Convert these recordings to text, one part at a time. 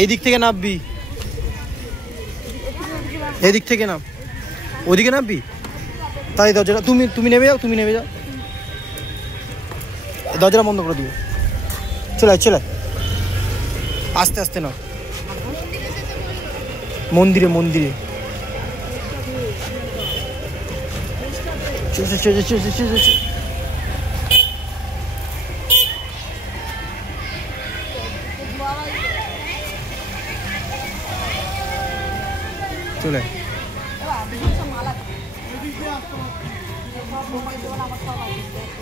এই দিক থেকে নামবি, এই দিক থেকে নাম, ওদিকে নামবি। তাই দরজাটা তুমি নেমে যাও, তুমি নেমে যাও, দরজাটা বন্ধ করে দিও। চলে আস্তে আস্তে নাও। মন্দিরে চলে।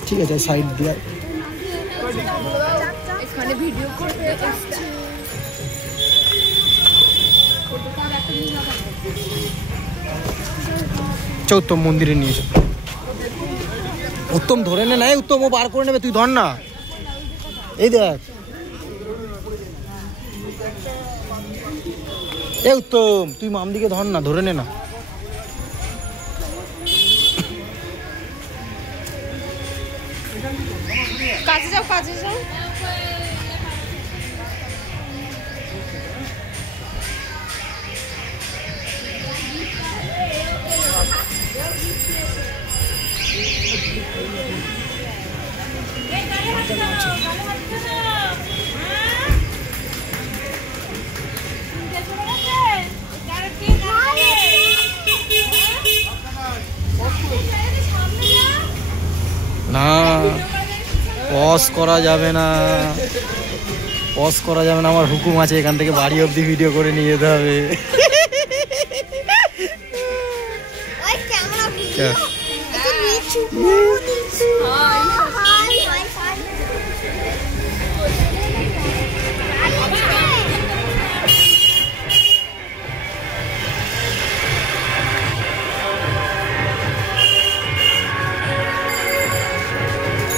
ঠিক আছে, সাইড দিয়ে ভিডিও করতে উত্তম মন্দিরে নিয়ে যাও। উত্তম ধরে নে, নাই উত্তম ও বার করে নেবে, তুই ধর না। এই দেখ, এই উত্তম তুই মাম দিকে ধর না, ধরে নে না। কাজে যাও। না, পজ করা যাবে না, আমার হুকুম আছে, এখান থেকে বাড়ি অবধি ভিডিও করে নিয়ে যেতে হবে।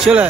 চলে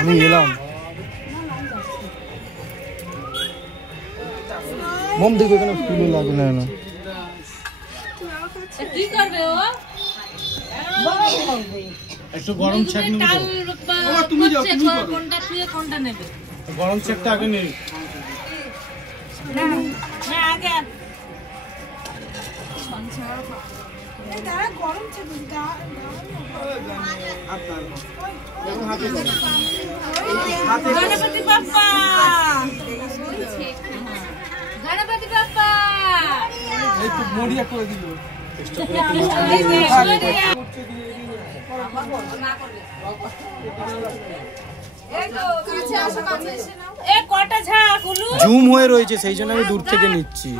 আমি এলাম। মম দেখবে কেন ফুল লাগে না, কি করবে ও? একটু গরম ছাক নেবে তো। তুমি যাও, তুমি করো। কোনটা নেবে? গরম ছাকটা আগে নেই না, আগে গরম ছাক গণপতি বাপ্পা, এই তো মরিয়া করে দিল। জুম হয়ে রয়েছে, সেই জন্য আমি দূর থেকে নিচ্ছি।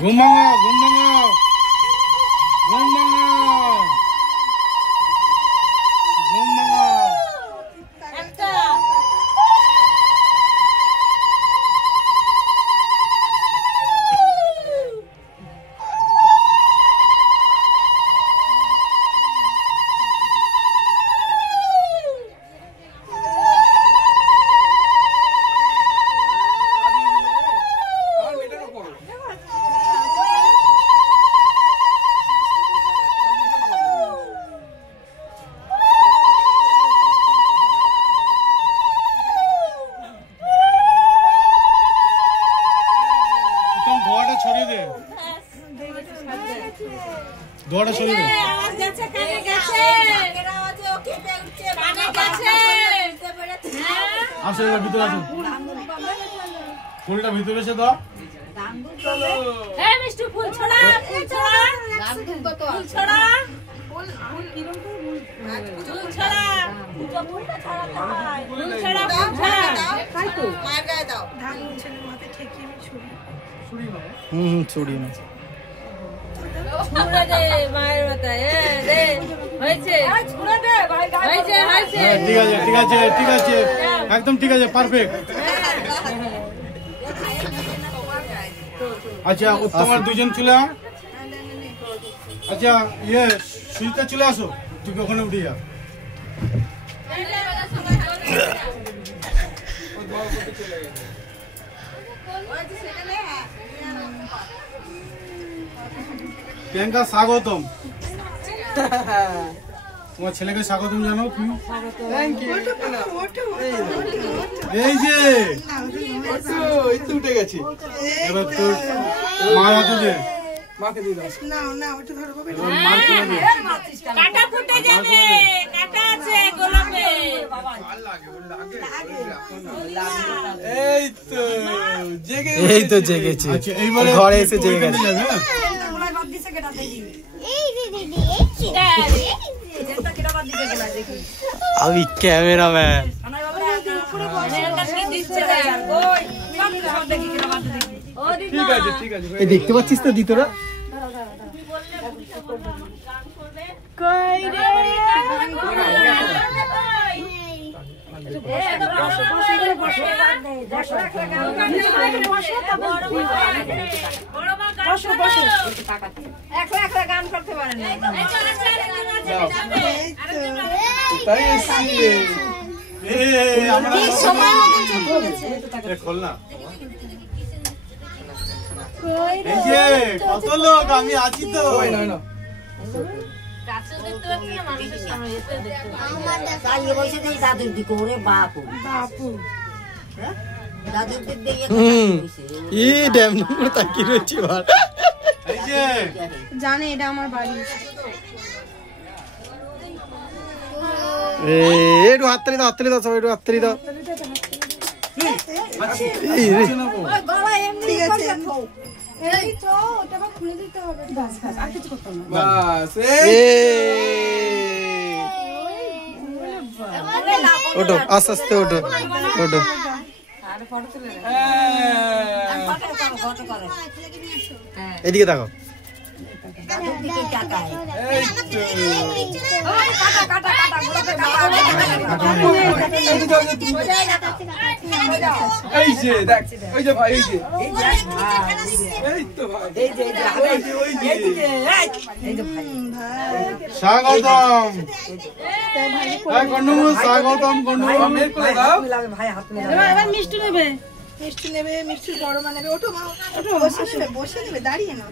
ঘুম ভাঙো। দৌড়া শুরু। আওয়াজ যাচ্ছে, কানে গেছে। কানে গেছে। আসো এবার ভিতরে আসো ফুলটা ভিতরে এসে দাও এই মিষ্টি ফুল ছড়া ফুল ছড়া ফুল ছড়া ফুল ছড়া ফুলটা ছড়াতে হয় ফুল ছড়া ফুল ছড়া খাই তো মায়ের গায়ে দাও ধান ছেলে মাথায় ঠেকিয়ে ছুরি ছুরি না ছুড়ে দে মায়ের মাথায় দে হয়েছে ছুড়ে দে ভাই হয়েছে হয়েছে ঠিক আছে ঠিক আছে ঠিক আছে একদম ঠিক আছে পারফেক্ট আচ্ছা তোমার দুজন চলে আয়। আচ্ছা ইয়ে সুজিতা চলে আসো তুই ওখানে উঠে যা প্রিয়াঙ্কা স্বাগতম তোমার ছেলেকে স্বাগতম জানাও তুমি এই যে উঠে গেছি এবার তোর মার হাতে দে মাকে দিয়ে দাও কাটা ফুটে যাবে কাটা আছে গোলাপে এই তো জেগেছি আচ্ছা এইবারে ঘরে এসে জেগে ওইখানে গেছে যাবে, হ্যাঁ? আমি ক্যামেরাম্যান ঠিক আছে ঠিক আছে এই দেখতে পাচ্ছিস তো দিতরা গান করতে পারেন তাই এসছি আমরা খোল না এই যে কত লোক আমি আছি তো ই ড্যাম নম্বর তাকিয়ে রয়েছি ভার এই যে জানে এটা আমার বাড়ি একটু হাততালি দাও সবাই একটু হাততালি দাও এই রে ওটো আস্তে আস্তে ওটো ওটো এদিকে দেখো এই যে দেখ ওই যে ভাই এই যে এই তো ভাই স্বাগতম স্বাগতম এবার মিষ্টি নেবে মিষ্টি নেবে মিষ্টির বড় মা নেবে ওঠো মা ওঠো বসে নেবে দাঁড়িয়ে নাও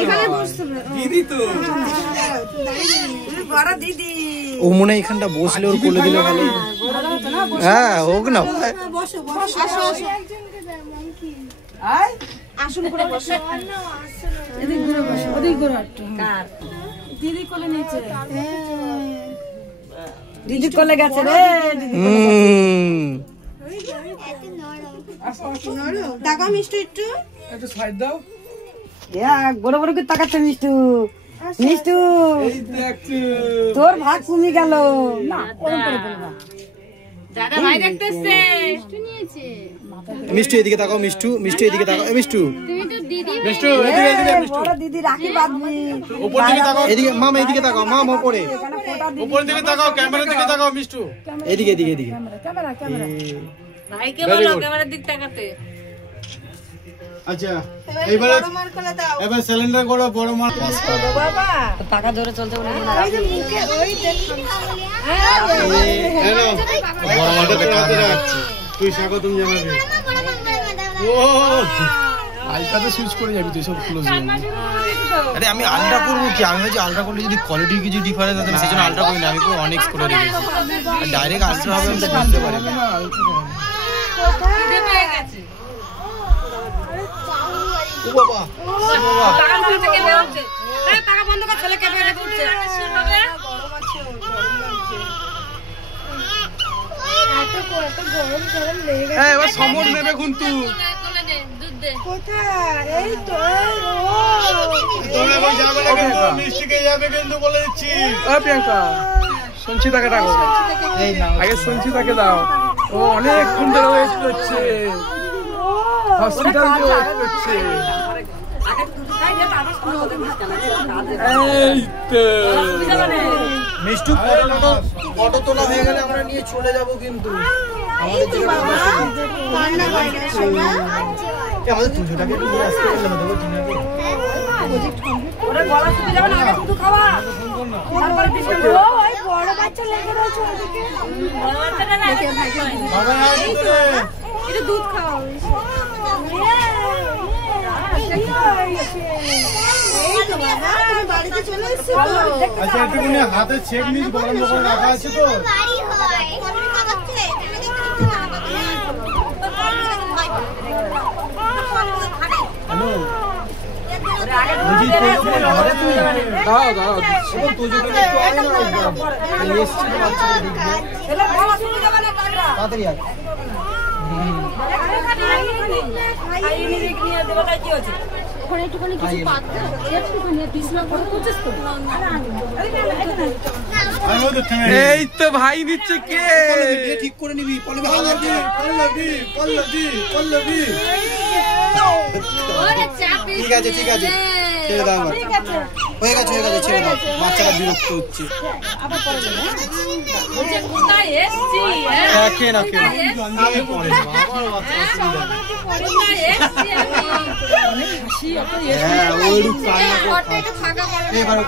এখানে বসতে দিদি তো তুমি বড় দিদি ও মনে হয় এখানটা বসলে ওর কোলে দিলে ভালো হ্যাঁ হোক না বসো বসো আসো আসো আসুন করে বসে এদিক ঘুরে বসো ওদিক ঘুরে একটু কার দিদি কোলে নিচে দিদি কোলে গেছে রে টাকা মিষ্টি একটু একটু সাইড দাও বড় বড় করে তাকাচ্ছে মিষ্টু মিষ্টু এই দেখ তোর ভাগ কমে গেল না ওরকম করে বলবা দাদা ভাই দেখতেছে মিষ্টু এদিকে তাকাও মিষ্টু এদিকে তাকাও মিষ্টু মিষ্টু এদিকে এদিকে মিষ্টু বড় দিদি রাখি বাঁধবি উপর দিকে তাকাও এদিকে মামা এদিকে তাকাও মামা উপরে উপর দিকে তাকাও ক্যামেরা দিকে তাকাও মিষ্টু এদিকে ক্যামেরা ক্যামেরা ভাইকে বলো ক্যামেরার দিক তাকাতে আচ্ছা এইবারে বড় মার কোলে দাও এবার সিলিন্ডার করো বড় মার বাবা টাকা ধরে চলতে বলে ওই যে মুখে ওই দেখো হ্যালো বড় মাটা তো কাছে রাখছে তুই স্বাগতম জানাবি ও আইটাতে সুইচ করে যাবি তুই সব ক্লোজ হয়ে যাবে আরে আমি আলট্রা করবো কি আমি ভাবছি আলট্রা করলে যদি কোয়ালিটি কিছু ডিফারেন্স আছে সেই জন্য আলট্রা করি না আমি পুরো অনেক্স করে রেখেছি ডাইরেক্ট আলট্রা হবে আমি তো বুঝতে পারি না খিদে পেয়ে গেছে ও বাবা টাকা বন্ধ থেকে বের হচ্ছে এই টাকা বন্ধ কর ছেলে কেঁপে কেঁপে উঠছে গরম গরম লেগে গেছে। এবার সমর নেবে কিন্তু কোথায়? এই তো তুমি এখন যাবে না কিন্তু মিষ্টিকে যাবে কিন্তু বলে দিচ্ছি। প্রিয়াঙ্কা সঞ্চিতাকে ডাকো, এই না আগে সঞ্চিতাকে দাও। ও অনেকক্ষণ ধরে ওয়েট করছে, হসপিটাল দিয়ে ওয়েট করছে। এই তো মিষ্টু ফটো তোলা হয়ে গেলে আমরা নিয়ে চলে যাব কিন্তু আমাদের রান্না হয়ে গেছে না? আমাদের 200 টাকা একটু নিয়ে আসতে বললাম দেবো টিনাকে। ও ওই বড় বাচ্চা লেগে রয়েছে ওদিকে। বাবা এই তো বাবা, একটু দুধ খাও। এই তো বাবা, তুমি বাড়িতে চলে এসেছো তো? আচ্ছা একটুখানি হাতে ছেক নিস, গরম করে রাখা আছে তো। হ্যালো দাও দাও এবং তোজোকে একটু আয় না এই এসছে তো বাচ্চাকে দেখবে তাড়াতাড়ি আয়। ওখানে একটুখানি কিছু পাত্র একটুখানি বিছনা করে করছিস তো আমি বলতে এই তো ভাই নিচ্ছে কে? পল্লবী ঠিক করে নিবি পল্লবী হাজার দিয়ে পল্লবী পল্লবী পল্লবী ঠিক আছে ছেড়ে দাও এবার। হয়ে গেছে ছেড়ে দাও, বাচ্চাটা বিরক্ত হচ্ছে। খেয়ে না আমি পরে নেবো, আমার বাচ্চা অসুবিধা নেই। হ্যাঁ ওই রূপ কান্না করে এবার